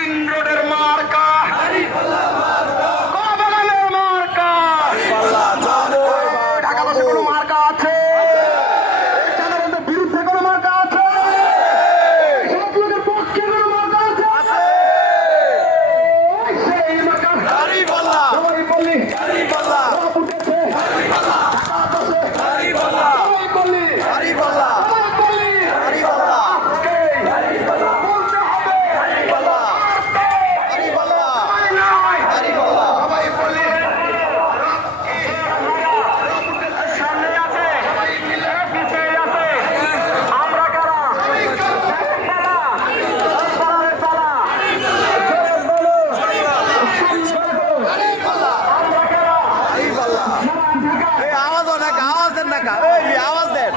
ইন্দ্রনের মার্কা কমলানের মার্কা ঢাকাবাসী কোনো মার্কা আছে জনগণের বিরুদ্ধে কোনো মার্কা আছে সব লোকের পক্ষে কোনো মার্কা আছে সেই মার্কা সবাই বললি উঠেছে আওয়াজ দেন না, আওয়াজ দেন।